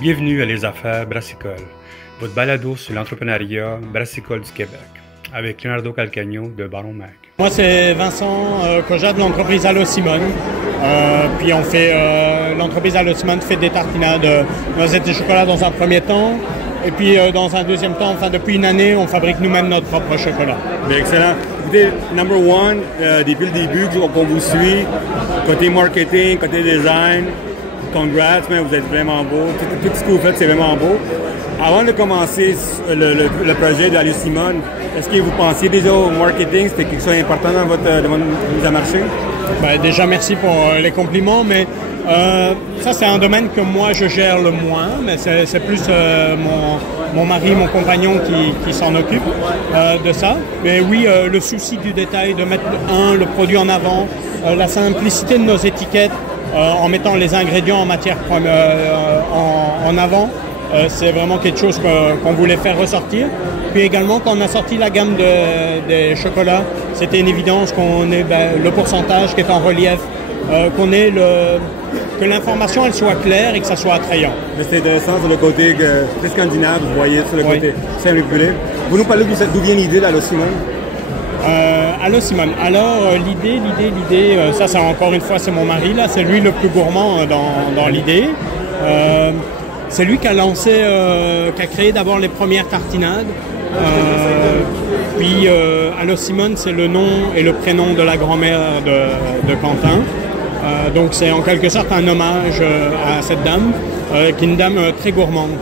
Bienvenue à Les Affaires Brassicole, votre balado sur l'entrepreneuriat brassicole du Québec, avec Leonardo Calcagno de Baron Mac. Moi, c'est Vincent Cojat de l'entreprise Allô Simone. Puis on fait l'entreprise Allô Simone fait des tartinades noisettes et chocolat dans un premier temps. Et puis dans un deuxième temps, enfin depuis une année, on fabrique nous-mêmes notre propre chocolat. Bien, excellent. Écoutez, number one, depuis le début qu'on vous suit, côté marketing, côté design, congrats, mais vous êtes vraiment beau. Tout ce que vous faites, c'est vraiment beau. Avant de commencer le projet d'Allô Simone, est-ce que vous pensiez déjà au marketing? C'était quelque chose d'important dans votre mise à marché? Ben, déjà, merci pour les compliments, mais ça, c'est un domaine que moi, je gère le moins, mais c'est plus mon mari, mon compagnon qui s'en occupe de ça. Mais oui, le souci du détail, de mettre le produit en avant, la simplicité de nos étiquettes, en mettant les ingrédients en matière en avant, c'est vraiment quelque chose qu'on voulait faire ressortir. Puis également, quand on a sorti la gamme des chocolats, c'était une évidence qu'on ait le pourcentage qui est en relief, que l'information elle soit claire et que ça soit attrayant. C'est intéressant sur le côté très scandinave, vous voyez, sur le côté simple et populaire. Vous nous parlez d'où vient l'idée d'Allô Simone? Allô Simone. Alors l'idée, ça c'est encore une fois c'est mon mari là, c'est lui le plus gourmand dans l'idée. C'est lui qui a lancé, qui a créé d'abord les premières tartinades. Puis Allô Simone, c'est le nom et le prénom de la grand-mère de Quentin. Donc c'est en quelque sorte un hommage à cette dame, qui est une dame très gourmande.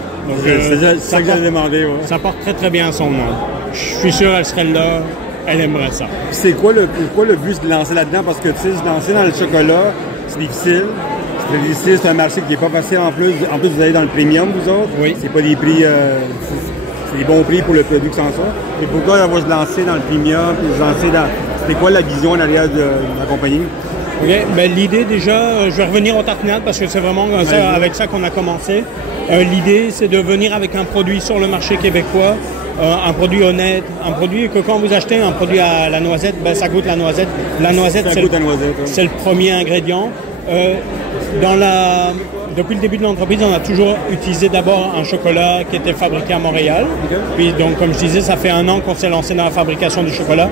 C'est ça que j'avais demandé. Ouais. Ça porte très très bien son nom. Je suis sûr qu'elle serait là, elle aimerait ça. C'est quoi le but de lancer là-dedans? Parce que tu sais, se lancer dans le chocolat, c'est difficile. C'est difficile, c'est un marché qui n'est pas facile en plus. En plus, vous allez dans le premium, vous autres. Oui. C'est pas des prix... c'est des bons prix pour le produit que ça en sort. Et pourquoi on va se lancer dans le premium, puis se lancer dans... C'était quoi la vision en arrière de la compagnie? Ok, ben, l'idée déjà, je vais revenir aux tartinades parce que c'est vraiment avec ça qu'on a commencé. L'idée, c'est de venir avec un produit sur le marché québécois, un produit honnête, un produit que quand vous achetez un produit à la noisette, ben, ça goûte la noisette. La noisette, c'est le premier ingrédient. Depuis le début de l'entreprise, on a toujours utilisé d'abord un chocolat qui était fabriqué à Montréal. Okay. Puis donc, comme je disais, ça fait 1 an qu'on s'est lancé dans la fabrication du chocolat.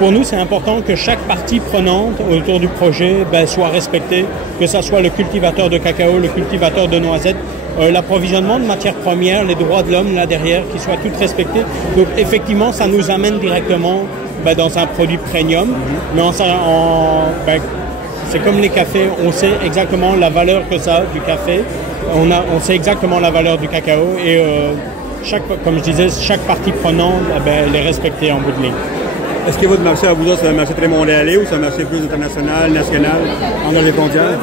Pour nous, c'est important que chaque partie prenante autour du projet soit respectée, que ce soit le cultivateur de cacao, le cultivateur de noisettes, l'approvisionnement de matières premières, les droits de l'homme là derrière, qui soient toutes respectés. Donc effectivement, ça nous amène directement dans un produit premium. Mais c'est comme les cafés, on sait exactement la valeur que ça a du café, on sait exactement la valeur du cacao et comme je disais, chaque partie prenante, elle est respectée en bout de ligne. Est-ce que votre marché à vous, c'est un marché très mondialais ou c'est un marché plus international, national, en dehors des frontières?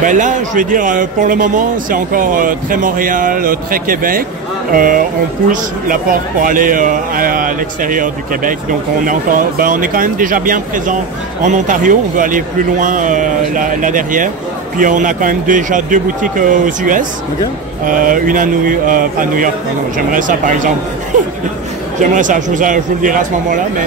Là, je vais dire, pour le moment, c'est encore très Montréal, très Québec. On pousse la porte pour aller à l'extérieur du Québec. Donc, on est quand même déjà bien présent en Ontario. On veut aller plus loin là derrière. Puis, on a quand même déjà 2 boutiques aux US. Okay. Une à New York. Non, j'aimerais ça, par exemple. J'aimerais ça, je vous le dirai à ce moment-là, mais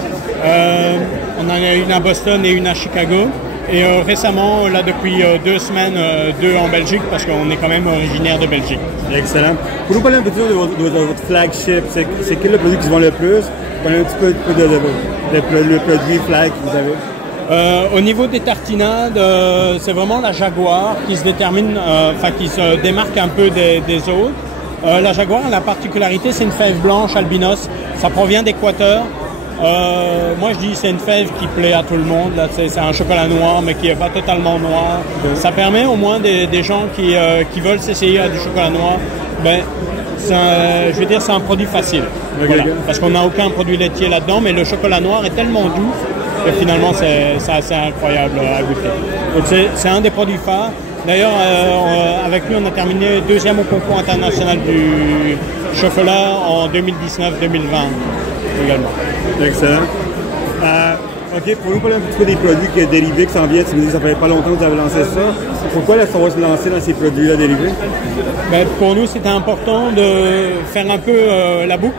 on en a une à Boston et une à Chicago. Et récemment, là, depuis 2 semaines, 2 en Belgique, parce qu'on est quand même originaire de Belgique. Excellent. Pour nous parler un peu de votre flagship, c'est quel le produit qui se vend le plus? Parlez un petit peu le produit flag que vous avez. Au niveau des tartinades, c'est vraiment la Jaguar qui se détermine, qui se démarque un peu des autres. La Jaguar, la particularité, c'est une fève blanche albinos. Ça provient d'Équateur. Moi, je dis c'est une fève qui plaît à tout le monde. Là, c'est un chocolat noir, mais qui n'est pas totalement noir. Ça permet au moins des gens qui veulent s'essayer à du chocolat noir. Je veux dire, c'est un produit facile. Okay. Voilà, parce qu'on n'a aucun produit laitier là-dedans, mais le chocolat noir est tellement doux que finalement, c'est assez incroyable à goûter. Donc, c'est un des produits phares. D'ailleurs, avec lui, on a terminé 2e au concours international du chocolat en 2019-2020 également. Excellent. OK, pour nous parler un petit peu des produits dérivés qui s'en viennent, tu me dis que ça fait pas longtemps que vous avez lancé ça. Pourquoi là, ça va se lancer dans ces produits-là dérivés? Pour nous, c'était important de faire un peu la boucle.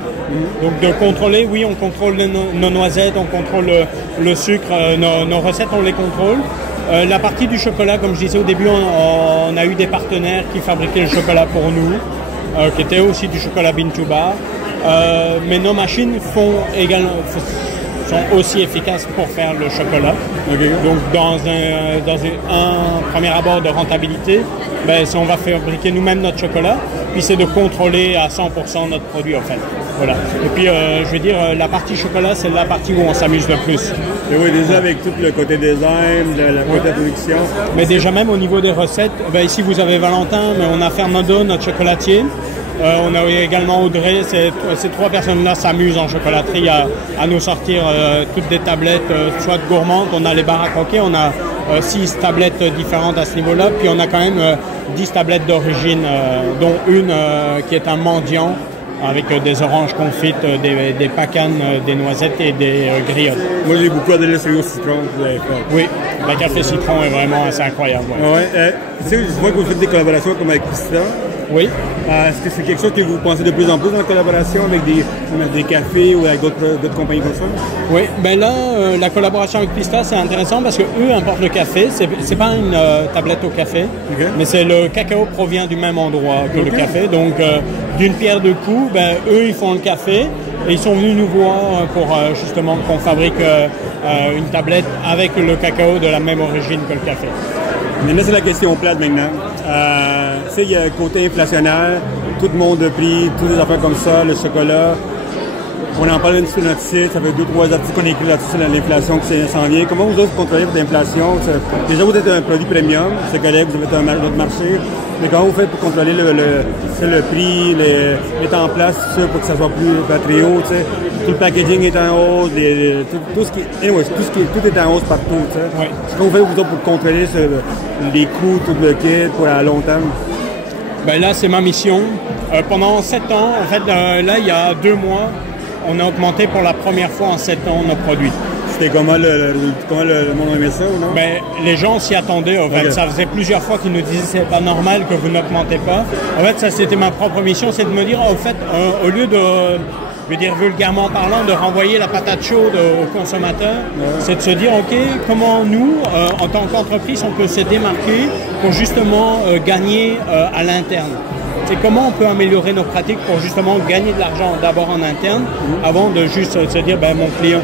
Donc de contrôler, oui, on contrôle nos noisettes, on contrôle le sucre, nos recettes, on les contrôle. La partie du chocolat, comme je disais au début, on a eu des partenaires qui fabriquaient le chocolat pour nous. qui était aussi du chocolat bean to bar. Mais nos machines sont aussi efficaces pour faire le chocolat. Okay. Donc dans un premier abord de rentabilité, on va fabriquer nous-mêmes notre chocolat, puis c'est de contrôler à 100% notre produit en fait. Voilà. Et puis je veux dire, la partie chocolat, c'est la partie où on s'amuse le plus. Et oui, déjà avec tout le côté design, la côté production. Mais déjà même au niveau des recettes, ici vous avez Valentin, mais on a Fernando, notre chocolatier. On a également Audrey. Ces trois personnes-là s'amusent en chocolaterie à nous sortir toutes des tablettes, soit gourmandes. On a les barres à croquer, on a 6 tablettes différentes à ce niveau-là. Puis on a quand même 10 tablettes d'origine, dont une qui est un mendiant avec des oranges confites, des pacanes, des noisettes et des griottes. Moi, j'ai beaucoup adoré le citron que vous avez fait. Oui, le café citron est vraiment assez incroyable. Ouais. Tu sais, je vois que vous faites des collaborations comme avec Pista. Oui. Est-ce que c'est quelque chose que vous pensez de plus en plus dans la collaboration avec des cafés ou avec d'autres compagnies comme ça? Oui, là, la collaboration avec Pista, c'est intéressant parce qu'eux importent le café. C'est pas une tablette au café, mais c'est le cacao provient du même endroit que le café. Donc, d'une pierre deux coups, eux, ils font le café et ils sont venus nous voir pour justement qu'on fabrique une tablette avec le cacao de la même origine que le café. Maintenant, c'est la question plate maintenant. Tu sais, il y a un côté inflationnel, tout le monde a pris, toutes les affaires comme ça, le chocolat. On en parle un petit peu sur notre site, ça fait 2-3 articles qu'on écrit là-dessus sur l'inflation qui s'en vient. Comment vous autres contrôlez votre inflation? Déjà, vous êtes un produit premium, c'est correct, vous avez votre marché. Mais comment vous faites pour contrôler le prix, mettre en place tout ça pour que ça soit plus patriote, tu sais? Tout le packaging est en hausse, tout est en hausse partout, tu sais. Oui. Comment vous faites vous autres pour contrôler les coûts, tout le kit pour à long terme? Là, c'est ma mission. Pendant 7 ans, en fait, là, il y a 2 mois, on a augmenté pour la première fois en 7 ans nos produits. C'était comment le monde aimait ça ou non? Les gens s'y attendaient. En fait, okay. Ça faisait plusieurs fois qu'ils nous disaient c'est pas normal que vous n'augmentez pas. En fait, ça c'était ma propre mission, c'est de me dire, au lieu de, je veux dire vulgairement parlant, de renvoyer la patate chaude aux consommateurs, c'est de se dire, ok, comment nous, en tant qu'entreprise, on peut se démarquer pour justement gagner à l'interne. C'est comment on peut améliorer nos pratiques pour justement gagner de l'argent d'abord en interne avant de juste se dire mon client,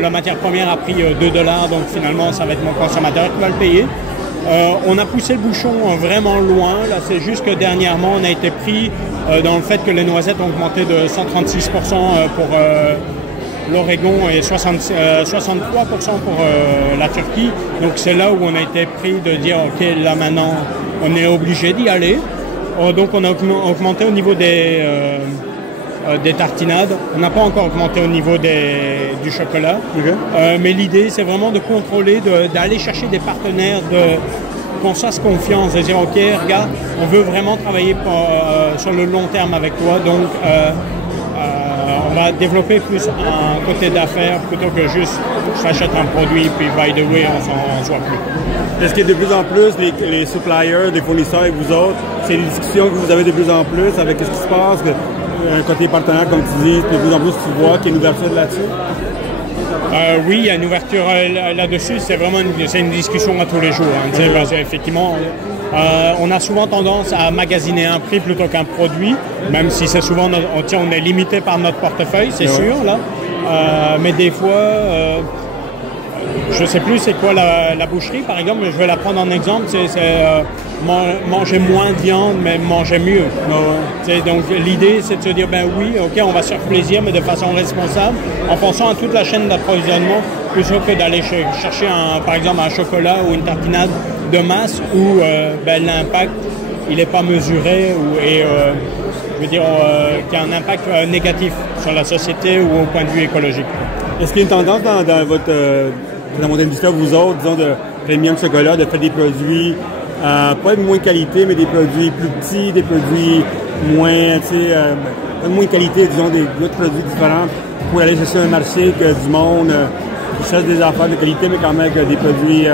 la matière première a pris $2 donc finalement ça va être mon consommateur qui va le payer. On a poussé le bouchon vraiment loin, là c'est juste que dernièrement on a été pris dans le fait que les noisettes ont augmenté de 136% pour l'Oregon et 63% pour la Turquie. Donc c'est là où on a été pris de dire ok là maintenant on est obligé d'y aller. Donc on a augmenté au niveau des tartinades. On n'a pas encore augmenté au niveau du chocolat. Okay. Mais l'idée, c'est vraiment de contrôler, d'aller chercher des partenaires, qu'on se fasse confiance, de dire ok, regarde, on veut vraiment travailler sur le long terme avec toi. Donc on va développer plus un côté d'affaires plutôt que juste j'achète un produit puis by the way on s'en soit plus. Est-ce qu'il y a de plus en plus les suppliers, des fournisseurs avec vous autres? C'est des discussions que vous avez de plus en plus avec ce qui se passe? Côté partenaire, comme tu dis, de plus en plus tu vois qu'il y a une ouverture là-dessus? Oui, il y a une ouverture là-dessus. C'est vraiment une discussion à tous les jours. Hein, parce qu'effectivement, on a souvent tendance à magasiner un prix plutôt qu'un produit, même si c'est souvent on est limité par notre portefeuille, c'est sûr. Là. Mais des fois... je ne sais plus c'est quoi la boucherie, par exemple, mais je vais la prendre en exemple, c'est manger moins de viande, mais manger mieux. Donc l'idée, c'est de se dire, oui, ok, on va se faire plaisir, mais de façon responsable, en pensant à toute la chaîne d'approvisionnement, plutôt que d'aller chercher, par exemple, un chocolat ou une tartinade de masse où l'impact, il n'est pas mesuré je veux dire, qui a un impact négatif sur la société ou au point de vue écologique. Est-ce qu'il y a une tendance dans votre industrie, vous autres, disons, de premium chocolat, de faire des produits, pas de moins qualité, mais des produits plus petits, des produits moins, pas de moins qualité, disons, d'autres produits différents pour aller chercher un marché que du monde qui cherche des affaires de qualité, mais quand même avec des produits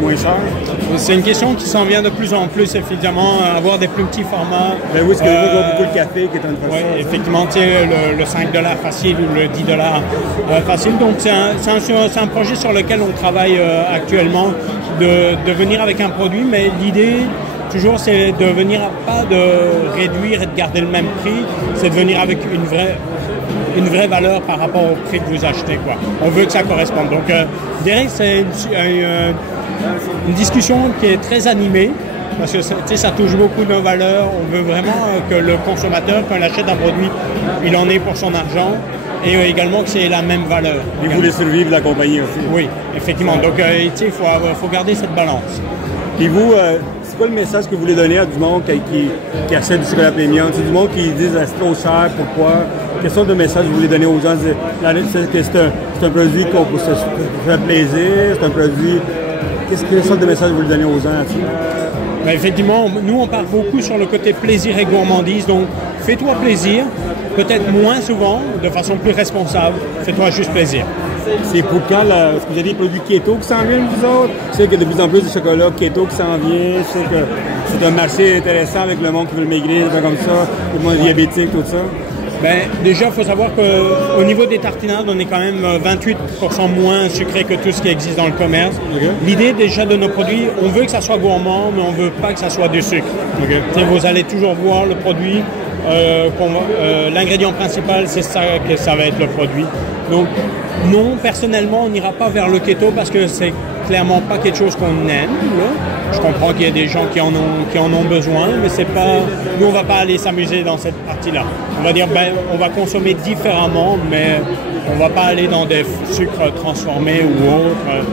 moins chers? C'est une question qui s'en vient de plus en plus, effectivement, avoir des plus petits formats. Oui, parce que je vois beaucoup le café qui est en train de faire. Oui, effectivement, le $5 facile ou le $10 facile. Donc, c'est un projet sur lequel on travaille actuellement, de venir avec un produit, mais l'idée, toujours, c'est de venir pas de réduire et de garder le même prix, c'est de venir avec une vraie valeur par rapport au prix que vous achetez, quoi. On veut que ça corresponde. Donc, Derek, c'est une discussion qui est très animée, parce que ça touche beaucoup nos valeurs. On veut vraiment que le consommateur, quand il achète un produit, il en ait pour son argent, et également que c'est la même valeur. Et vous voulez survivre la compagnie aussi. Oui, effectivement. Donc, il faut garder cette balance. Et vous, c'est quoi le message que vous voulez donner à du monde qui achète du chocolat premium? C'est du monde qui disent c'est trop cher, pourquoi? Quelle sorte de message vous voulez donner aux gens? C'est un produit qu'on se fait plaisir, c'est un produit... Quelle sorte de message vous voulez donner aux gens là-dessus? Ben effectivement, nous on parle beaucoup sur le côté plaisir et gourmandise, donc fais-toi plaisir, peut-être moins souvent, de façon plus responsable, fais-toi juste plaisir. C'est pour quand, est-ce que vous avez des produits keto qui s'en viennent, vous autres? Je sais qu'il y a de plus en plus de chocolat keto qui s'en vient, je sais que c'est un marché intéressant avec le monde qui veut le maigrir, comme ça, le monde diabétique, tout ça. Ben, déjà, il faut savoir qu'au niveau des tartinades, on est quand même 28% moins sucré que tout ce qui existe dans le commerce. Okay. L'idée déjà de nos produits, on veut que ça soit gourmand, mais on ne veut pas que ça soit du sucre. Okay. Vous allez toujours voir le produit, l'ingrédient principal, c'est ça que ça va être le produit. Donc, non, personnellement, on n'ira pas vers le keto parce que c'est clairement pas quelque chose qu'on aime. Là. Je comprends qu'il y a des gens qui en ont besoin, mais c'est pas. Nous, on va pas aller s'amuser dans cette partie-là. On va dire, on va consommer différemment, mais on va pas aller dans des sucres transformés ou autres.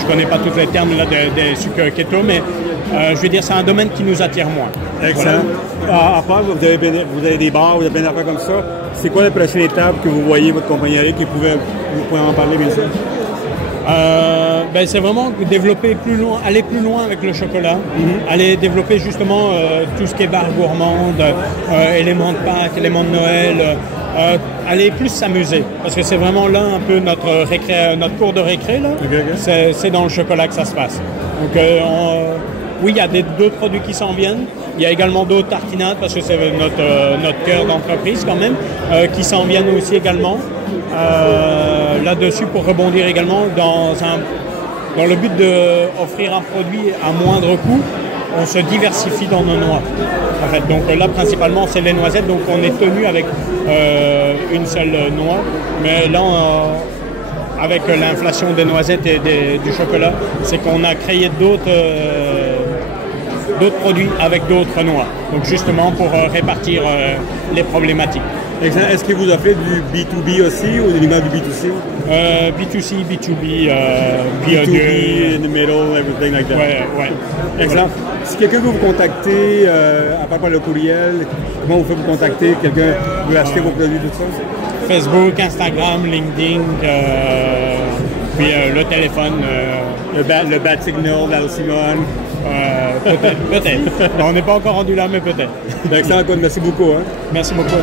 Je connais pas tous les termes là des sucres keto, mais je veux dire, c'est un domaine qui nous attire moins. Excellent. Voilà. À part, vous avez des bars, vous avez plein d'affaires comme ça. C'est quoi la prochaine étape que vous voyez votre compagnie avec et vous pouvez en parler, bien sûr? C'est vraiment développer plus loin, aller plus loin avec le chocolat, aller développer justement tout ce qui est bar gourmande, éléments de Pâques, éléments de Noël, aller plus s'amuser, parce que c'est vraiment là un peu notre cours de récré là. Okay. C'est dans le chocolat que ça se passe. Donc oui, il y a d'autres produits qui s'en viennent. Il y a également d'autres tartinades parce que c'est notre cœur d'entreprise quand même qui s'en viennent aussi également. Là-dessus, pour rebondir également dans le but d'offrir un produit à moindre coût, on se diversifie dans nos noix. En fait, donc là principalement c'est les noisettes, donc on est tenu avec une seule noix, mais là avec l'inflation des noisettes et du chocolat, c'est qu'on a créé d'autres produits avec d'autres noix, donc justement pour répartir les problématiques. Est-ce que vous offrez du B2B aussi ou uniquement du B2C? B2C, B2B, B2B, in the middle, everything like that. Ouais. Exemple, si quelqu'un veut vous contacter, à part par le courriel, comment vous faites vous contacter? Quelqu'un veut acheter vos produits, tout ça? Facebook, Instagram, LinkedIn, puis le téléphone. Le Bat Signal, l'Alcimon. Peut-être. On n'est pas encore rendu là, mais peut-être. Excellent, merci beaucoup. Hein? Merci beaucoup.